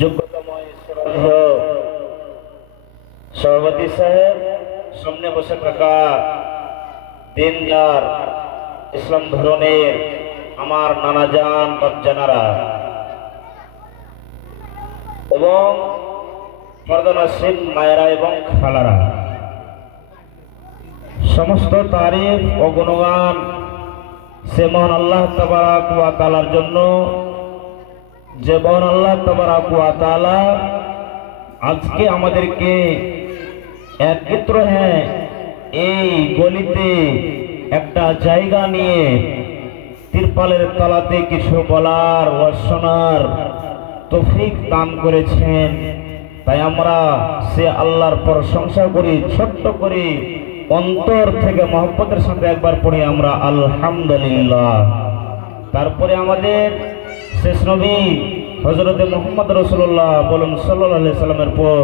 যোগ্যতাময় শ্রদ্ধেয় সভাপতি সাহেব, সামনে বসে থাকা দিনদার ইসলাম ধরনের আমার নানাজান বাপজানারা এবং পর্দানশীল মায়েরা এবং খালারা, সমস্ত তারিফ ও গুণগান সে মহান আল্লাহ তাবারাক ওয়া তাআলার জন্য, যে মহান আল্লাহ তাবারাক ওয়া তাআলা আজকে আমাদেরকে একত্র হয়ে এই গলিতে একটা জায়গা নিয়ে তিরপালের তলাতে কিছু বলার ও শোনার তৌফিক দান করেছেন। তাই আমরা সে আল্লাহর প্রশংসা করি, ছোট্ট করে অন্তর থেকে মহব্বতের সাথে একবার পড়ি আমরা আলহামদুলিল্লাহ। তারপরে আমাদের শেষ নবী হযরতে মুহাম্মদ রাসূলুল্লাহ বলুন সাল্লাল্লাহু আলাইহি সাল্লামের পর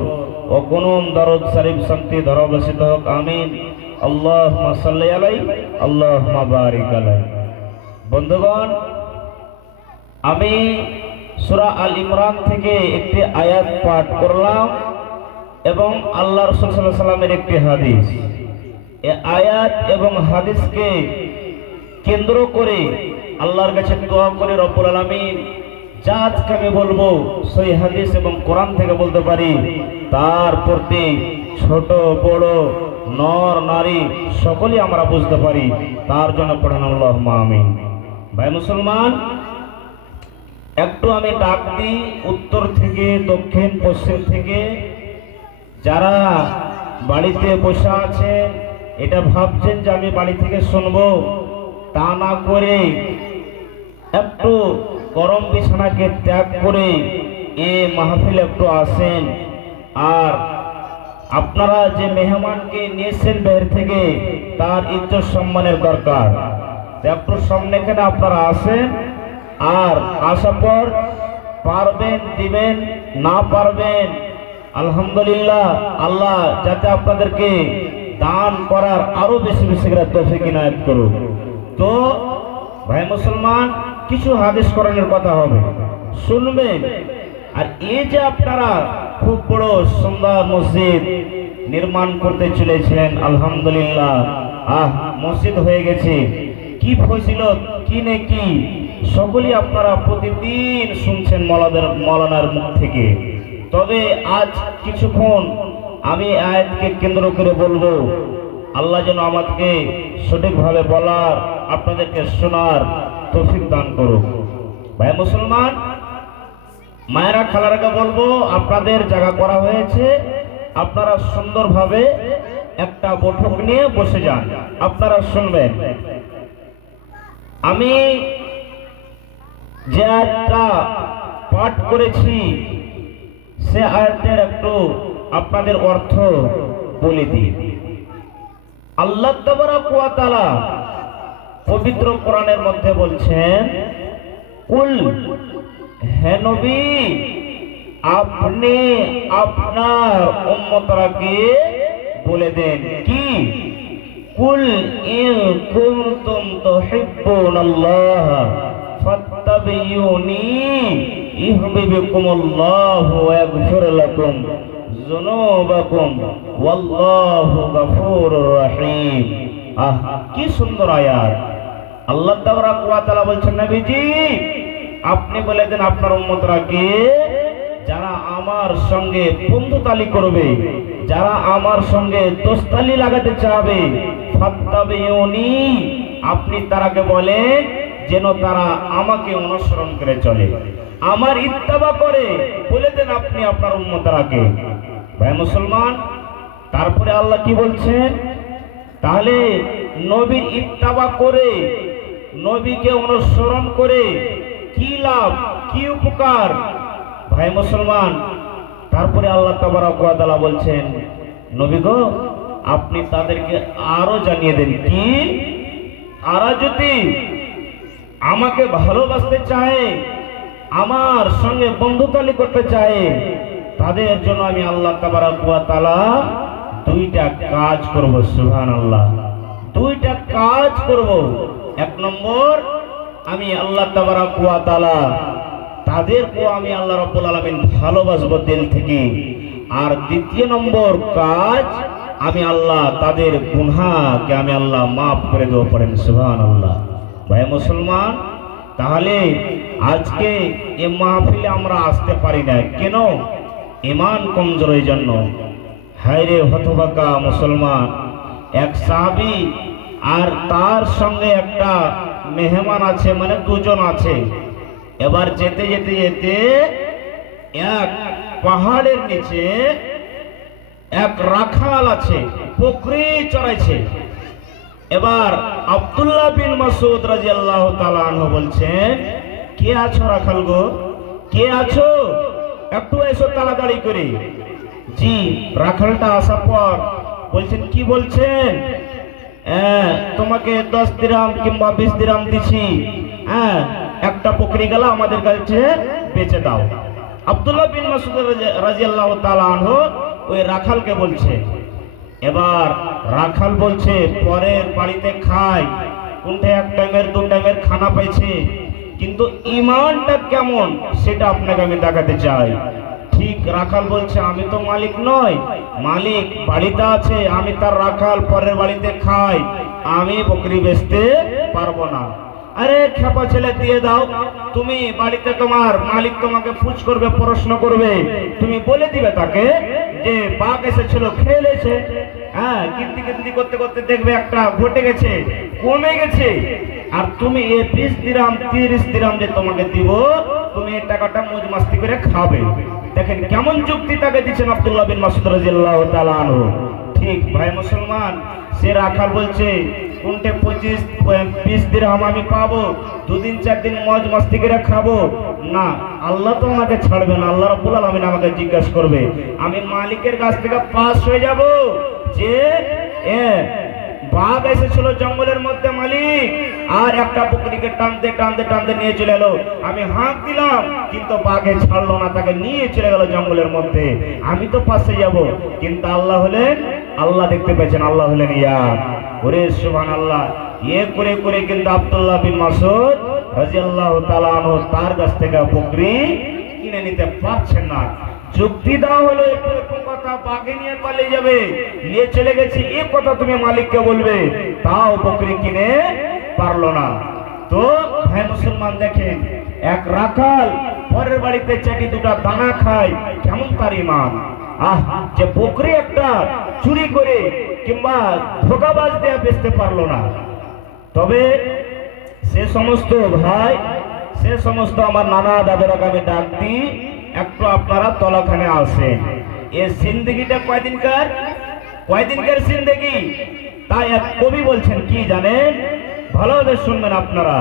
ও গুণম দরুদ শরীফ শান্তি ধরাবর্ষিত হোক, আমিন। আল্লাহুম্মা সাল্লি আলাইহি আল্লাহুম্মা বারিক আলাইহি। বন্ধুগণ, আমি সূরা আল ইমরান থেকে একটি আয়াত পাঠ করলাম এবং আল্লাহ রাসূল সাল্লাল্লাহু আলাইহি সাল্লামের একটি হাদিস। এই আয়াত এবং হাদিসকে কেন্দ্র করে আল্লাহর কাছে দোয়া করে রব্বুল আলামিন যা আজকে আমি বলবো সেই হাদিস এবং কোরআন থেকে বলতে পারি, তার প্রতি ছোট বড় নর নারী সকলেই আমরা বুঝতে পারি, তার জন্য পড়েন আল্লাহুম্মা আমিন। ভাই মুসলমান, একটু আমি ডাক দিই উত্তর থেকে, দক্ষিণ, পশ্চিম থেকে। যারা বাড়িতে বসে আছে এটা ভাবছেন যে আমি বাড়ি থেকে শুনবো, তা না করে একটু গরম বিছানাকে ত্যাগ করে এ মাহফিলে একটু আসেন। আর আপনারা যে মেহমানকে নিয়েছেন বাইরে থেকে, তার ইজ্জত সম্মানের দরকার। একটু সামনে এখানে আপনারা আসেন, আর আসার পর পারবেন দিবেন, না পারবেন আলহামদুলিল্লাহ, আল্লাহ যাতে আপনাদেরকে দান করার আরো বেশি বেশি করে তৌফিক ইনায়াত করুন। তো ভাই মুসলমান, কিছু হাদিস কোরআনের কথা হবে, শুনবেন। আর এই যে আপনারা খুব বড় সুন্দর মসজিদ নির্মাণ করতে চলেছেন, আলহামদুলিল্লাহ, মসজিদ হয়ে গেছে, কি ফজিলত, কি নেকি, সকলেই আপনারা প্রতিদিন শুনছেন মৌলানার মুখ থেকে। তবে আজ কিছুক্ষণ আমি আয়াতকে কেন্দ্র করে বলবো, আল্লাহ যেন আমাদেরকে সঠিকভাবে বলার, আপনাদেরকে শোনার তৌফিক দান করুক। ভাই মুসলমান, মায়েরা খালারাকে বলবো, আপনাদের জায়গা করা হয়েছে, আপনারা সুন্দরভাবে একটা বৈঠক নিয়ে বসে যান, আপনারা শুনবেন। আমি যে আয়াতটা পাঠ করেছি সে আয়াতের একটু আপনাদের অর্থ বলে দিই। আল্লাহ তাবারাক ওয়া তাআলা পবিত্র কোরআনের মধ্যে বলছেন, কুল, হে নবী, আপনি আপনার উম্মতরাকে বলে দেন, কি? কুল ইন কুনতুম তুহিব্বুনাল্লাহ ফাত্তাবিউনি ইউহিব্বুকুমুল্লাহু ওয়া ইয়াগফির লাকুম যুনুবাকুম ওয়াল্লাহু গফুরুর রহিম। কি সুন্দর আয়াত! আল্লাহ তাবারাক ওয়া তাআলা বলছেন, নবীজি আপনি বলে দেন আপনার উম্মতরাকে, যারা আমার সঙ্গে বন্ধুতালি করবে, যারা আমার সঙ্গে দোস্তালি লাগাতে চাবে, ফাত্তাবিউনি, আপনি তারাকে বলেন যেন তারা আমাকে অনুসরণ করে চলে, আমার ইত্তেবা করে। বলে দেন আপনি আপনার উম্মতরাকে। ভাই মুসলমান, তারপরে আল্লাহ কি বলছেন? তাহলে নবীর ইত্তেবা করে, নবীকে অনুসরণ করে কি লাভ, কি উপকার? ভাই মুসলমান, তারপরে আল্লাহ তাবারাক ওয়া তাআলা বলছেন, নবী গো, আপনি তাদেরকে আরো জানিয়ে দেন, কি? তারা যদি আমাকে ভালোবাসতে চায়, আমার সঙ্গে বন্ধুতালি করতে চায়, তাদের জন্য আমি আল্লাহ তাবারাক ওয়া তাআলা দুইটা কাজ করব। সুবহানাল্লাহ, দুইটা কাজ করব। এক নম্বর, আমি আল্লাহ তাবারাক ওয়া তাআলা তাদেরকেও আমি আল্লাহ রাব্বুল আলামিন ভালোবাসবো দিল থেকে। আর দ্বিতীয় নম্বর কাজ, আমি আল্লাহ তাদের গুনাহকে আমি আল্লাহ মাফ করে দেবো। পড়েন সুবহানাল্লাহ। ভাই মুসলমান, তাহলে আজকে এ মাহফিলে আমরা আসতে পারি না কেন? ঈমান কমজোর এই জন্য। হায়রে হতভাগা মুসলমান, এক সাহাবী আর তার সঙ্গে একটা মেহমান আছে, মানে দুজন আছে। এবার যেতে যেতে যেতে এক পাহাড়ের নিচে এক রাখাল আছে, বকরি চড়াইছে। এবার আব্দুল্লাহ বিন মাসউদ রাদিয়াল্লাহু তাআলা আনহু বলছেন, কে আছো রাখাল গো, কে আছো, একটু এসো তাড়াতাড়ি করে। জি, রাখালটা আসার পর বলছেন, কি বলছেন? তোমাকে 10 দিরহাম কিংবা 20 দিরহাম দিছি, একটা বকরি গেল আমাদের কাছে বেচে দাও। আব্দুল্লাহ বিন মাসউদ রাদিয়াল্লাহু তাআলা আনহু ওই রাখালকে বলছে। এবার রাখাল বলছে, পরের বাড়িতে খায়, কোনটা এক টাইমের 2 টাইমের খানা পাইছে, কিন্তু ঈমানটা কেমন সেটা আপনাকে আমি দেখাতে চাই। ঠিক রাখাল বলছে, আমি তো মালিক নই, মালিক বাড়িতে আছে, আমি তার রাখাল, পরের বাড়িতে খাই, আমি বকরি বেচতে পারবো না। আরে খেপা ছেলে, দিয়ে দাও, তুমি বাড়িতে তোমার মালিক তোমাকে পুছ করবে, প্রশ্ন করবে, তুমি বলে দিবে তাকে যে বাঘ এসেছিল, খেলেছে। কীর্তি কীর্তি করতে করতে দেখবে একটা ঘটে গেছে, কমে গেছে, আর তুমি এই 20 দিরহাম 30 দিরহাম যে তোমাকে দিব, তুমি এই টাকাটা মौज মাস্তি করে খাবে। দেখেন কেমন যুক্তি তাকে দিচ্ছেন আব্দুল্লাহ বিন মাসউদ রাদিয়াল্লাহু তাআলা আনহু। ঠিক ভাই মুসলমান, সে রাখাল বলছে, কোনটা 25-20 দিরহাম আমি পাবো, 2 দিন 4 দিন মौज মাস্তি করে খাবো না, আল্লাহ তো আমাকে ছাড়বে না, আল্লাহ রাব্বুল আলামিন আমাকে জিজ্ঞাসা করবে। আমি মালিকের কাছ থেকে পাস হয়ে যাব যে বাঘ এসেছিল জঙ্গলের মধ্যে, মালিক আর একটা বকরিকে টানতে টানতে টানতে নিয়ে চলে এলো, আমি হাঁক দিলাম কিন্তু বাঘে ছাড়লো না, তাকে নিয়ে চলে গেল জঙ্গলের মধ্যে, আমি তো পাশে যাব। কিন্তু আল্লাহ হলেন, আল্লাহ দেখতে পেয়েছেন, আল্লাহ হলেন ইয়া। ওরে সুবহানাল্লাহ। এ করে করে কিন্তু আব্দুল্লাহ বিন মাসউদ রাদিয়াল্লাহু তাআলা আনহু তার কাছ থেকে বকরি কিনে নিতে পারছেন না। যুক্তি দেওয়া হলো, এরকম কথা, বাঘে নিয়ে পালিয়ে যাবে, নিয়ে চলে গেছি, এ কথা তুমি মালিককে বলবে, তাও বকরি কিনে পারলো না। তো ভাই মুসলমান, দেখেন এক রাখাল পরের বাড়িতে চাটি 2টা দানা খায়, কেমন তার ঈমান। যে বকরি একটা চুরি করে কিংবা ধোঁকাবাজ দিয়ে বেচতে পারলো না। তবে সে সমস্ত ভাই, সে সমস্ত আমার নানা দাদারাকে আমি ডাক দিই, একটু আপনারা তলাখানে আসেন। এ জিন্দেগিটা কয়দিনকার জিন্দেগি, তাই এক কবি বলছেন, কি জানেন, ভালোভাবে শুনবেন আপনারা।